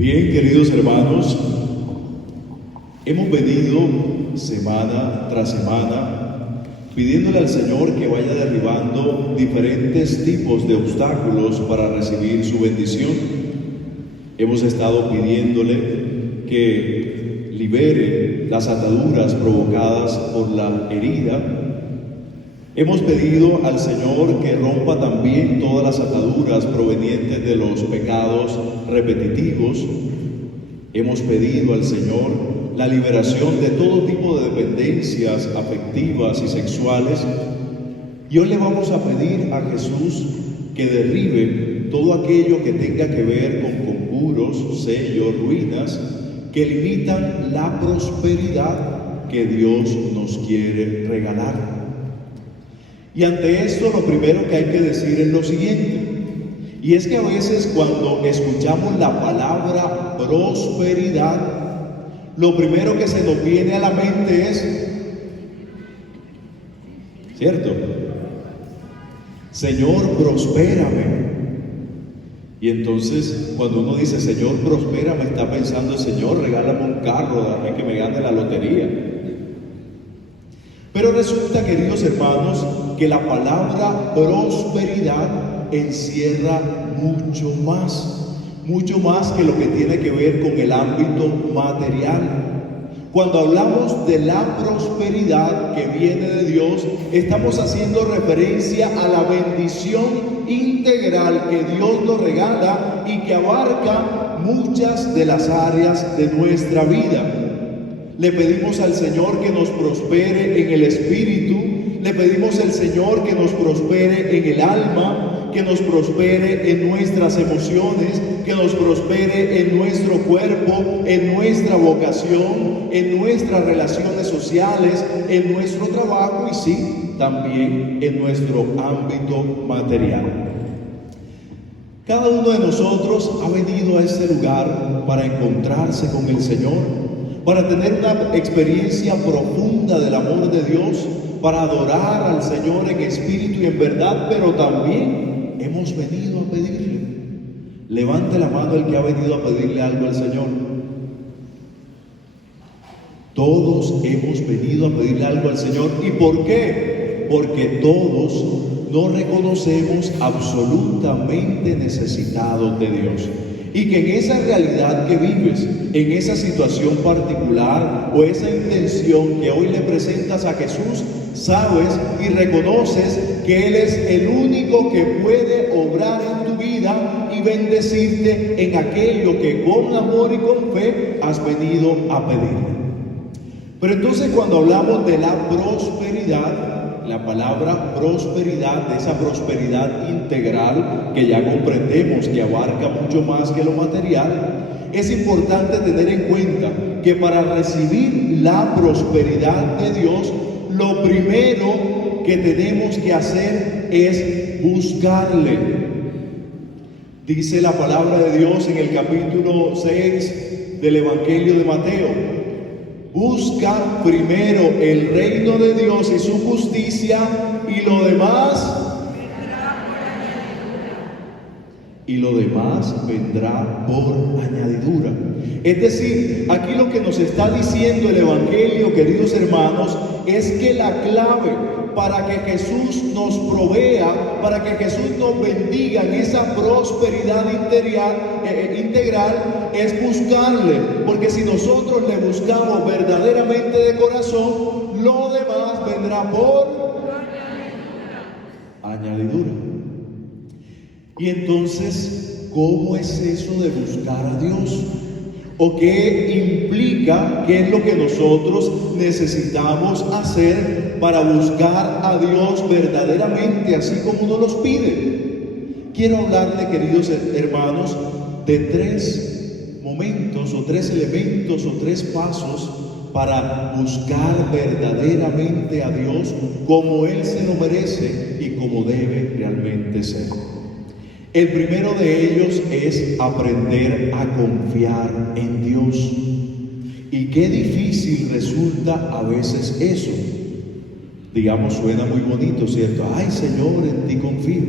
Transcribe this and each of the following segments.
Bien, queridos hermanos, hemos venido semana tras semana pidiéndole al Señor que vaya derribando diferentes tipos de obstáculos para recibir su bendición. Hemos estado pidiéndole que libere las ataduras provocadas por la herida. Hemos pedido al Señor que rompa también todas las ataduras provenientes de los pecados repetitivos. Hemos pedido al Señor la liberación de todo tipo de dependencias afectivas y sexuales. Y hoy le vamos a pedir a Jesús que derribe todo aquello que tenga que ver con conjuros, sellos, ruinas, que limitan la prosperidad que Dios nos quiere regalar. Y ante esto lo primero que hay que decir es lo siguiente, y es que a veces cuando escuchamos la palabra prosperidad, lo primero que se nos viene a la mente es, ¿cierto? Señor, prospérame. Y entonces cuando uno dice Señor, prospérame, está pensando, Señor, regálame un carro, dame que me gane la lotería. Pero resulta, queridos hermanos, que la palabra prosperidad encierra mucho más que lo que tiene que ver con el ámbito material. Cuando hablamos de la prosperidad que viene de Dios, estamos haciendo referencia a la bendición integral que Dios nos regala y que abarca muchas de las áreas de nuestra vida. Le pedimos al Señor que nos prospere en el espíritu, le pedimos al Señor que nos prospere en el alma, que nos prospere en nuestras emociones, que nos prospere en nuestro cuerpo, en nuestra vocación, en nuestras relaciones sociales, en nuestro trabajo y sí, también en nuestro ámbito material. Cada uno de nosotros ha venido a este lugar para encontrarse con el Señor, para tener una experiencia profunda del amor de Dios, para adorar al Señor en espíritu y en verdad, pero también hemos venido a pedirle. Levante la mano el que ha venido a pedirle algo al Señor. Todos hemos venido a pedirle algo al Señor. ¿Y por qué? Porque todos nos reconocemos absolutamente necesitados de Dios. Y que en esa realidad que vives, en esa situación particular o esa intención que hoy le presentas a Jesús, sabes y reconoces que Él es el único que puede obrar en tu vida y bendecirte en aquello que con amor y con fe has venido a pedir. Pero entonces cuando hablamos de la prosperidad, la palabra prosperidad, de esa prosperidad integral que ya comprendemos que abarca mucho más que lo material, es importante tener en cuenta que para recibir la prosperidad de Dios, lo primero que tenemos que hacer es buscarle. Dice la palabra de Dios en el capítulo 6 del Evangelio de Mateo: busca primero el reino de Dios y su justicia, y lo demás vendrá por añadidura. Es decir, aquí lo que nos está diciendo el Evangelio, queridos hermanos, es que la clave para que Jesús nos provea, para que Jesús nos bendiga en esa prosperidad integral, es buscarle. Porque si nosotros le buscamos verdaderamente de corazón, lo demás vendrá por añadidura. Y entonces, ¿cómo es eso de buscar a Dios? ¿O qué implica? ¿Qué es lo que nosotros necesitamos hacer para buscar a Dios verdaderamente, así como nos los pide? Quiero hablarle, queridos hermanos, de tres momentos o tres elementos o tres pasos para buscar verdaderamente a Dios como Él se lo merece y como debe realmente ser. El primero de ellos es aprender a confiar en Dios. Y qué difícil resulta a veces eso. Digamos, suena muy bonito, ¿cierto? Ay, Señor, en ti confío.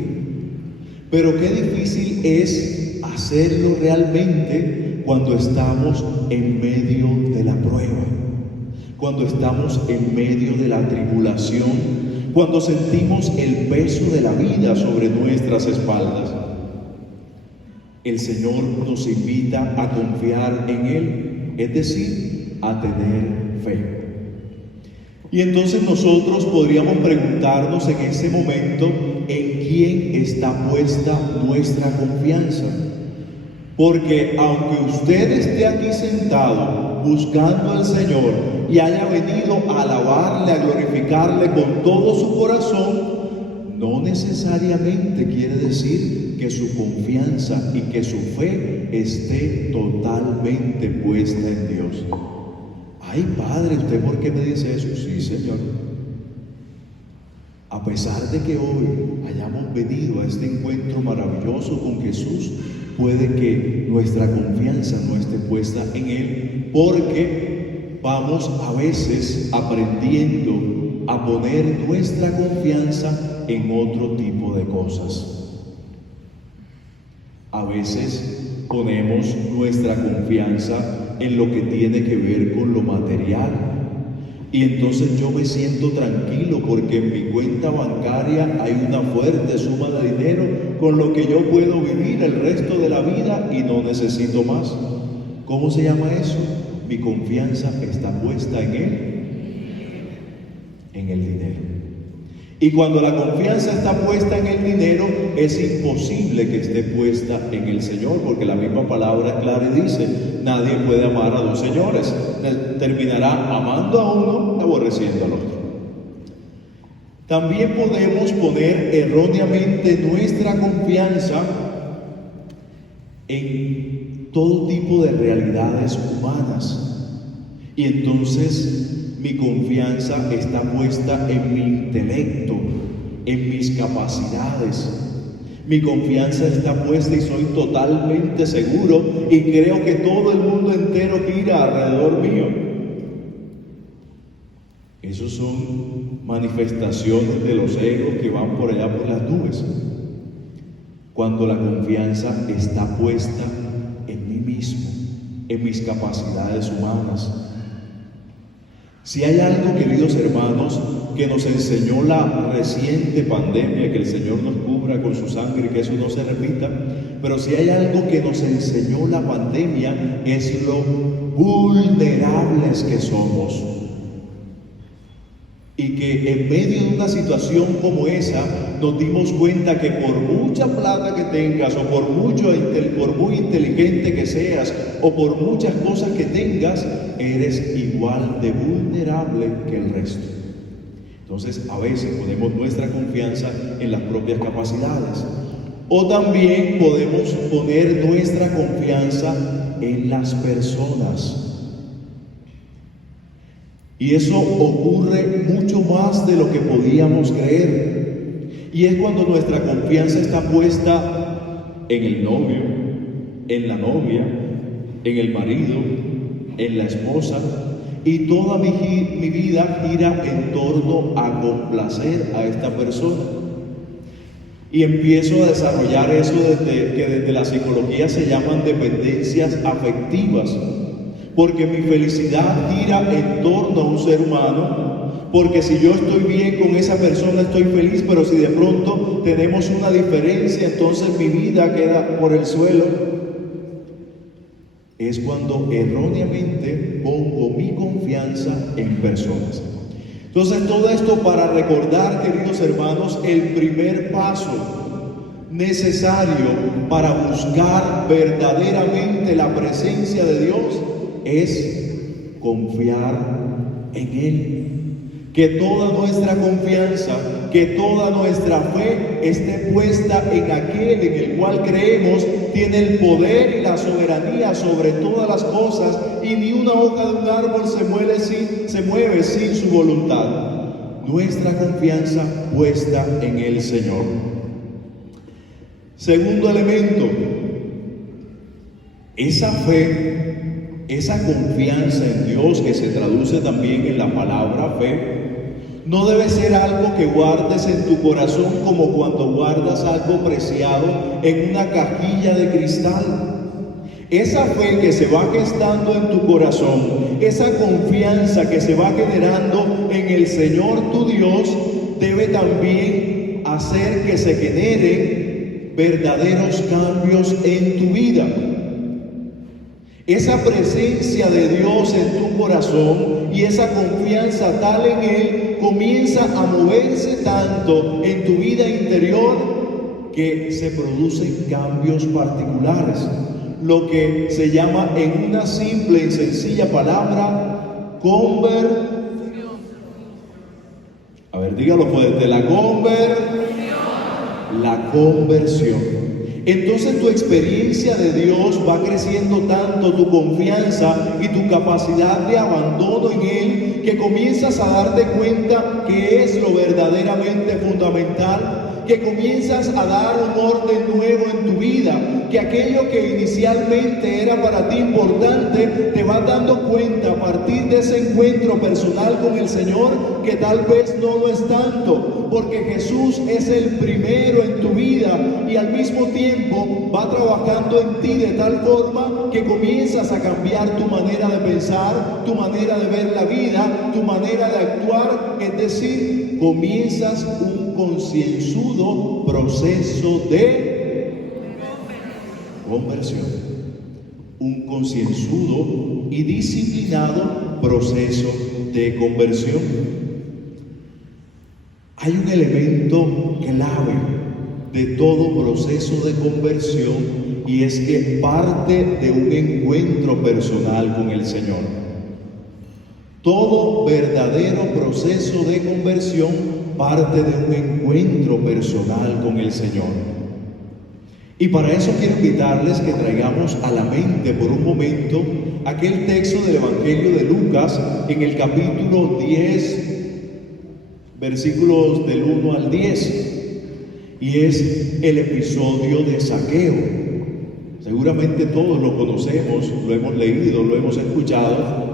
Pero qué difícil es hacerlo realmente cuando estamos en medio de la prueba, cuando estamos en medio de la tribulación, cuando sentimos el peso de la vida sobre nuestras espaldas. El Señor nos invita a confiar en Él, es decir, a tener fe. Y entonces nosotros podríamos preguntarnos en ese momento, ¿en quién está puesta nuestra confianza? Porque aunque usted esté aquí sentado buscando al Señor y haya venido a alabarle, a glorificarle con todo su corazón, no necesariamente quiere decir que su confianza y que su fe esté totalmente puesta en Dios. Ay, Padre, ¿usted por qué me dice eso? Sí, Señor. A pesar de que hoy hayamos venido a este encuentro maravilloso con Jesús, puede que nuestra confianza no esté puesta en Él, porque vamos a veces aprendiendo a poner nuestra confianza en otro tipo de cosas. A veces ponemos nuestra confianza en lo que tiene que ver con lo material. Y entonces yo me siento tranquilo porque en mi cuenta bancaria hay una fuerte suma de dinero con lo que yo puedo vivir el resto de la vida y no necesito más. ¿Cómo se llama eso? Mi confianza está puesta en Él, en el dinero. Y cuando la confianza está puesta en el dinero, es imposible que esté puesta en el Señor, porque la misma palabra clara dice, nadie puede amar a dos señores. Terminará amando a uno y aborreciendo al otro. También podemos poner erróneamente nuestra confianza en todo tipo de realidades humanas. Y entonces mi confianza está puesta en mi intelecto, en mis capacidades. Mi confianza está puesta y soy totalmente seguro y creo que todo el mundo entero gira alrededor mío. Esos son manifestaciones de los egos que van por allá por las nubes. Cuando la confianza está puesta en mí mismo, en mis capacidades humanas. Si hay algo, queridos hermanos, que nos enseñó la reciente pandemia, que el Señor nos cubra con su sangre y que eso no se repita, pero si hay algo que nos enseñó la pandemia es lo vulnerables que somos. Y que en medio de una situación como esa nos dimos cuenta que por mucha plata que tengas o por muy inteligente que seas o por muchas cosas que tengas, eres igual de vulnerable que el resto. Entonces a veces ponemos nuestra confianza en las propias capacidades, o también podemos poner nuestra confianza en las personas. Y eso ocurre mucho más de lo que podíamos creer. Y es cuando nuestra confianza está puesta en el novio, en la novia, en el marido, en la esposa. Y toda mi vida gira en torno a complacer a esta persona. Y empiezo a desarrollar eso que desde la psicología se llaman dependencias afectivas. Porque mi felicidad gira en torno a un ser humano, porque si yo estoy bien con esa persona estoy feliz, pero si de pronto tenemos una diferencia, entonces mi vida queda por el suelo. Es cuando erróneamente pongo mi confianza en personas. Entonces todo esto para recordar, queridos hermanos, el primer paso necesario para buscar verdaderamente la presencia de Dios es confiar en Él. Que toda nuestra confianza, que toda nuestra fe esté puesta en aquel en el cual creemos, tiene el poder y la soberanía sobre todas las cosas, y ni una hoja de un árbol se mueve sin su voluntad. Nuestra confianza puesta en el Señor. Segundo elemento, esa fe, esa confianza en Dios que se traduce también en la palabra fe, no debe ser algo que guardes en tu corazón como cuando guardas algo preciado en una cajilla de cristal. Esa fe que se va gestando en tu corazón, esa confianza que se va generando en el Señor tu Dios, debe también hacer que se generen verdaderos cambios en tu vida. Esa presencia de Dios en tu corazón y esa confianza tal en Él comienza a moverse tanto en tu vida interior que se producen cambios particulares. Lo que se llama en una simple y sencilla palabra, a ver, dígalo fuerte, la conversión. Entonces tu experiencia de Dios va creciendo tanto, tu confianza y tu capacidad de abandono en Él, que comienzas a darte cuenta que es lo verdaderamente fundamental, que comienzas a dar un orden nuevo en tu vida, que aquello que inicialmente era para ti importante, te vas dando cuenta a partir de ese encuentro personal con el Señor, que tal vez no lo es tanto, porque Jesús es el primero en tu vida y al mismo tiempo va trabajando en ti de tal forma que comienzas a cambiar tu manera de pensar, tu manera de ver la vida, tu manera de actuar, es decir, comienzas un concienzudo proceso de conversión, un concienzudo y disciplinado proceso de conversión. Hay un elemento clave de todo proceso de conversión y es que parte de un encuentro personal con el Señor. Todo verdadero proceso de conversión parte de un encuentro personal con el Señor. Y para eso quiero invitarles que traigamos a la mente por un momento aquel texto del Evangelio de Lucas en el capítulo 10, versículos del 1 al 10, y es el episodio de Zaqueo. Seguramente todos lo conocemos, lo hemos leído, lo hemos escuchado.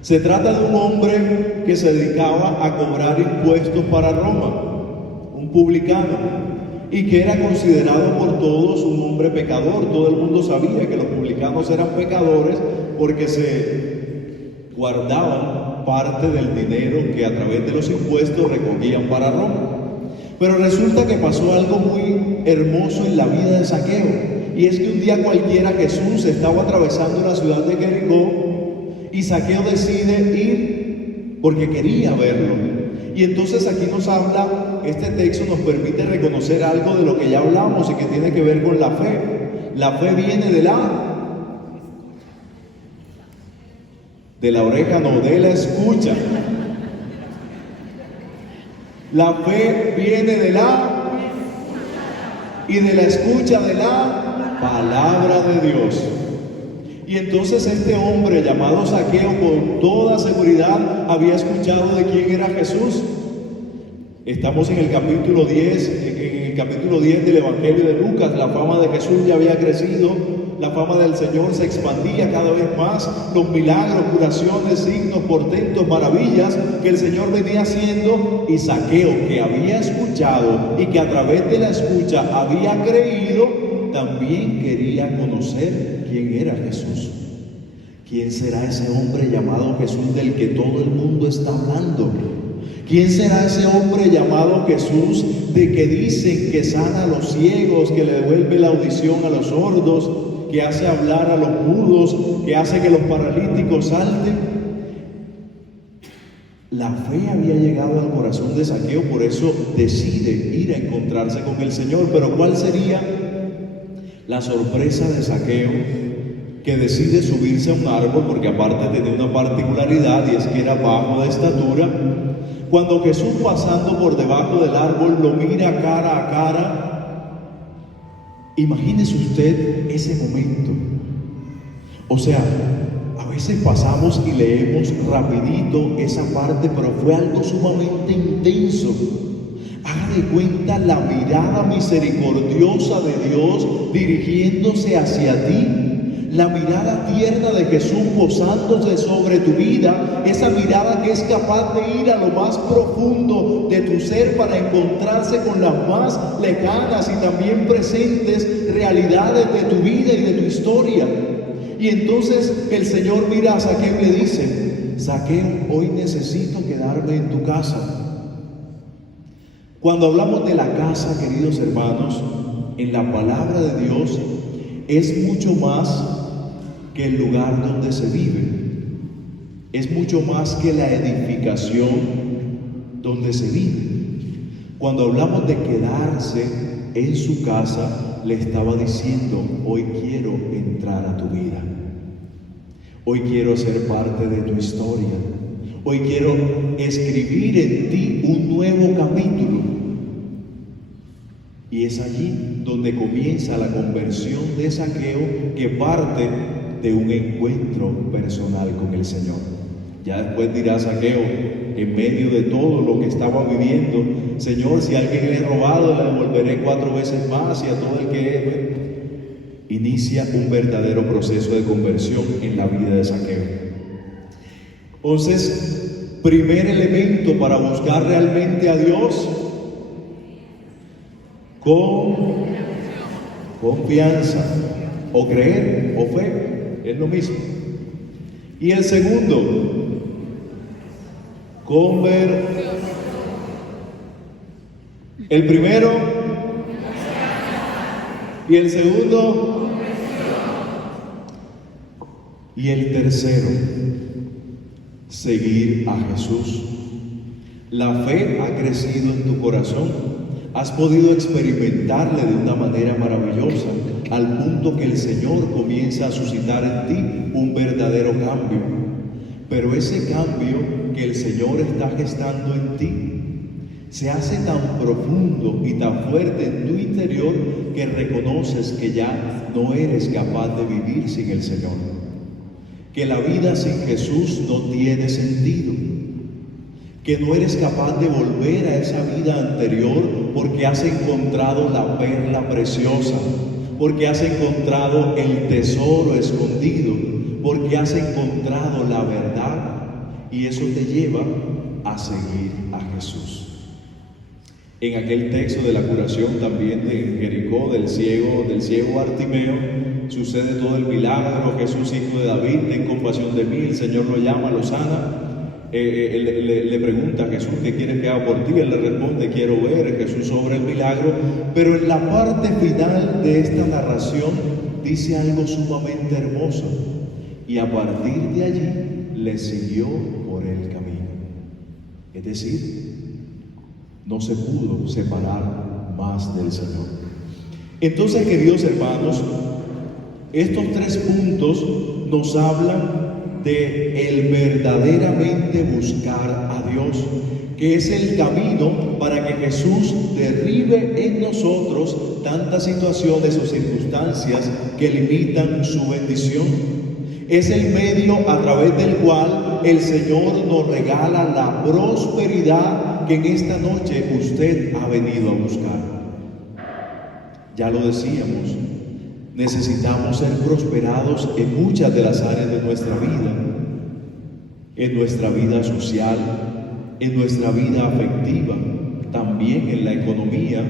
Se trata de un hombre que se dedicaba a cobrar impuestos para Roma, un publicano, y que era considerado por todos un hombre pecador. Todo el mundo sabía que los publicanos eran pecadores porque se guardaban parte del dinero que a través de los impuestos recogían para Roma. Pero resulta que pasó algo muy hermoso en la vida de Zaqueo, y es que un día cualquiera Jesús estaba atravesando la ciudad de Jericó y Zaqueo decide ir porque quería verlo. Y entonces aquí nos habla, este texto nos permite reconocer algo de lo que ya hablamos y que tiene que ver con la fe. La fe viene de la oreja, no, de la escucha. La fe viene de la escucha de la palabra de Dios. Y entonces este hombre llamado Zaqueo con toda seguridad había escuchado de quién era Jesús. Estamos en el capítulo 10 del Evangelio de Lucas. La fama de Jesús ya había crecido, la fama del Señor se expandía cada vez más, los milagros, curaciones, signos, portentos, maravillas que el Señor venía haciendo, y Zaqueo, que había escuchado y que a través de la escucha había creído, también quería conocer quién era Jesús. ¿Quién será ese hombre llamado Jesús del que todo el mundo está hablando? ¿Quién será ese hombre llamado Jesús de que dicen que sana a los ciegos, que le devuelve la audición a los sordos, que hace hablar a los mudos, que hace que los paralíticos salten? La fe había llegado al corazón de Zaqueo, por eso decide ir a encontrarse con el Señor. Pero ¿cuál sería la sorpresa de Zaqueo? Que decide subirse a un árbol, porque aparte tenía una particularidad, y es que era bajo de estatura. Cuando Jesús, pasando por debajo del árbol, lo mira cara a cara, imagínese usted ese momento. O sea, a veces pasamos y leemos rapidito esa parte, pero fue algo sumamente intenso. Haga de cuenta la mirada misericordiosa de Dios dirigiéndose hacia ti, la mirada tierna de Jesús posándose sobre tu vida, esa mirada que es capaz de ir a lo más profundo de tu ser para encontrarse con las más lejanas y también presentes realidades de tu vida y de tu historia. Y entonces el Señor mira a Zaqueo y le dice: Zaqueo, hoy necesito quedarme en tu casa. Cuando hablamos de la casa, queridos hermanos, en la palabra de Dios es mucho más que el lugar donde se vive, es mucho más que la edificación donde se vive. Cuando hablamos de quedarse en su casa, le estaba diciendo: hoy quiero entrar a tu vida, hoy quiero ser parte de tu historia, hoy quiero escribir en ti un nuevo capítulo. Y es allí donde comienza la conversión de Zaqueo, que parte de un encuentro personal con el Señor. Ya después dirá Zaqueo, en medio de todo lo que estaba viviendo: Señor, si a alguien le he robado, le devolveré 4 veces más, y a todo el que... Inicia un verdadero proceso de conversión en la vida de Zaqueo. Entonces, primer elemento para buscar realmente a Dios: con confianza, o creer, o fe, es lo mismo. Y el segundo, el primero y el segundo y el tercero, seguir a Jesús. La fe ha crecido en tu corazón. Has podido experimentarle de una manera maravillosa, al punto que el Señor comienza a suscitar en ti un verdadero cambio. Pero ese cambio que el Señor está gestando en ti se hace tan profundo y tan fuerte en tu interior que reconoces que ya no eres capaz de vivir sin el Señor, que la vida sin Jesús no tiene sentido, que no eres capaz de volver a esa vida anterior porque has encontrado la perla preciosa, porque has encontrado el tesoro escondido, porque has encontrado la verdad, y eso te lleva a seguir a Jesús. En aquel texto de la curación también de Jericó, del ciego Bartimeo, sucede todo el milagro. Jesús, hijo de David, ten compasión de mí. El Señor lo llama, lo sana. Le pregunta a Jesús: ¿qué quieres que haga por ti? Él le responde: quiero ver. Jesús obra el milagro, pero en la parte final de esta narración dice algo sumamente hermoso: y a partir de allí le siguió por el camino. Es decir, no se pudo separar más del Señor. Entonces, queridos hermanos, estos 3 puntos nos hablan de el verdaderamente buscar a Dios, que es el camino para que Jesús derribe en nosotros tantas situaciones o circunstancias que limitan su bendición. Es el medio a través del cual el Señor nos regala la prosperidad que en esta noche usted ha venido a buscar. Ya lo decíamos, necesitamos ser prosperados en muchas de las áreas de nuestra vida, en nuestra vida social, en nuestra vida afectiva, también en la economía.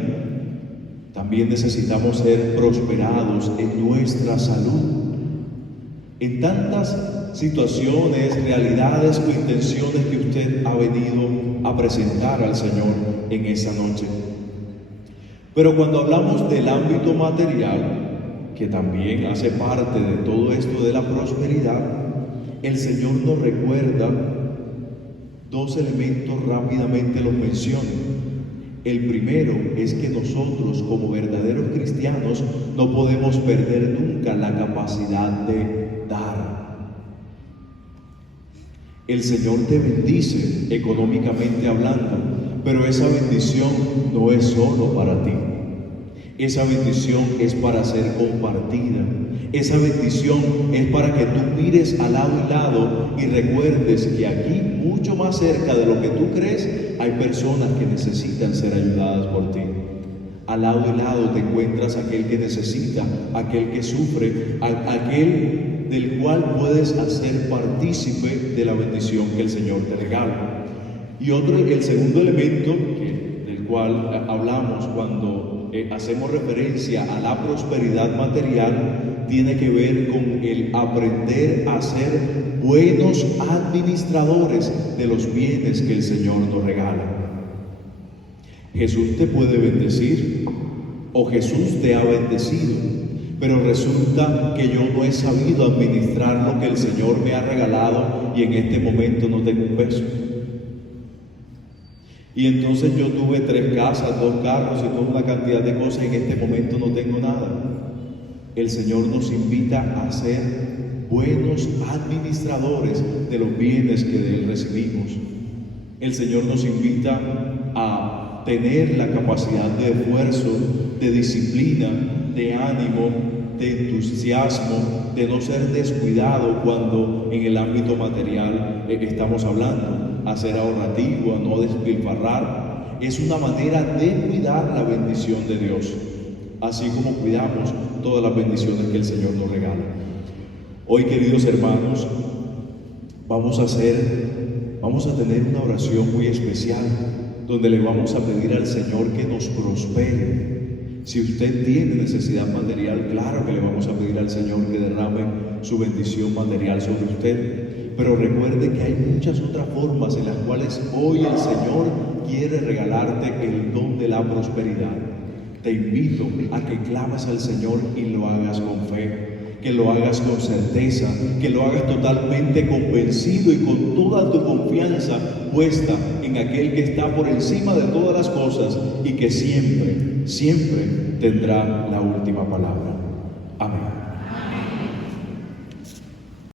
También necesitamos ser prosperados en nuestra salud, en tantas situaciones, realidades o intenciones que usted ha venido a presentar al Señor en esa noche. Pero cuando hablamos del ámbito material, que también hace parte de todo esto de la prosperidad, el Señor nos recuerda 2 elementos, rápidamente los menciono. El primero es que nosotros, como verdaderos cristianos, no podemos perder nunca la capacidad de dar. El Señor te bendice económicamente hablando, pero esa bendición no es solo para ti. Esa bendición es para ser compartida. Esa bendición es para que tú mires al lado y lado y recuerdes que aquí, mucho más cerca de lo que tú crees, hay personas que necesitan ser ayudadas por ti. Al lado y lado te encuentras aquel que necesita, aquel que sufre, aquel del cual puedes hacer partícipe de la bendición que el Señor te regala. Y el segundo elemento del cual hablamos cuando hacemos referencia a la prosperidad material tiene que ver con el aprender a ser buenos administradores de los bienes que el Señor nos regala. Jesús te puede bendecir o Jesús te ha bendecido, pero resulta que yo no he sabido administrar lo que el Señor me ha regalado y en este momento no tengo un peso. Y entonces yo tuve 3 casas, 2 carros y toda una cantidad de cosas y en este momento no tengo nada. El Señor nos invita a ser buenos administradores de los bienes que de Él recibimos. El Señor nos invita a tener la capacidad de esfuerzo, de disciplina, de ánimo, de entusiasmo, de no ser descuidado cuando en el ámbito material estamos hablando, a ser ahorrativo, a no despilfarrar. Es una manera de cuidar la bendición de Dios, así como cuidamos todas las bendiciones que el Señor nos regala. Hoy, queridos hermanos, vamos a tener una oración muy especial, donde le vamos a pedir al Señor que nos prospere. Si usted tiene necesidad material, claro que le vamos a pedir al Señor que derrame su bendición material sobre usted. Pero recuerde que hay muchas otras formas en las cuales hoy el Señor quiere regalarte el don de la prosperidad. Te invito a que clames al Señor y lo hagas con fe, que lo hagas con certeza, que lo hagas totalmente convencido y con toda tu confianza puesta en aquel que está por encima de todas las cosas y que siempre, siempre tendrá la última palabra.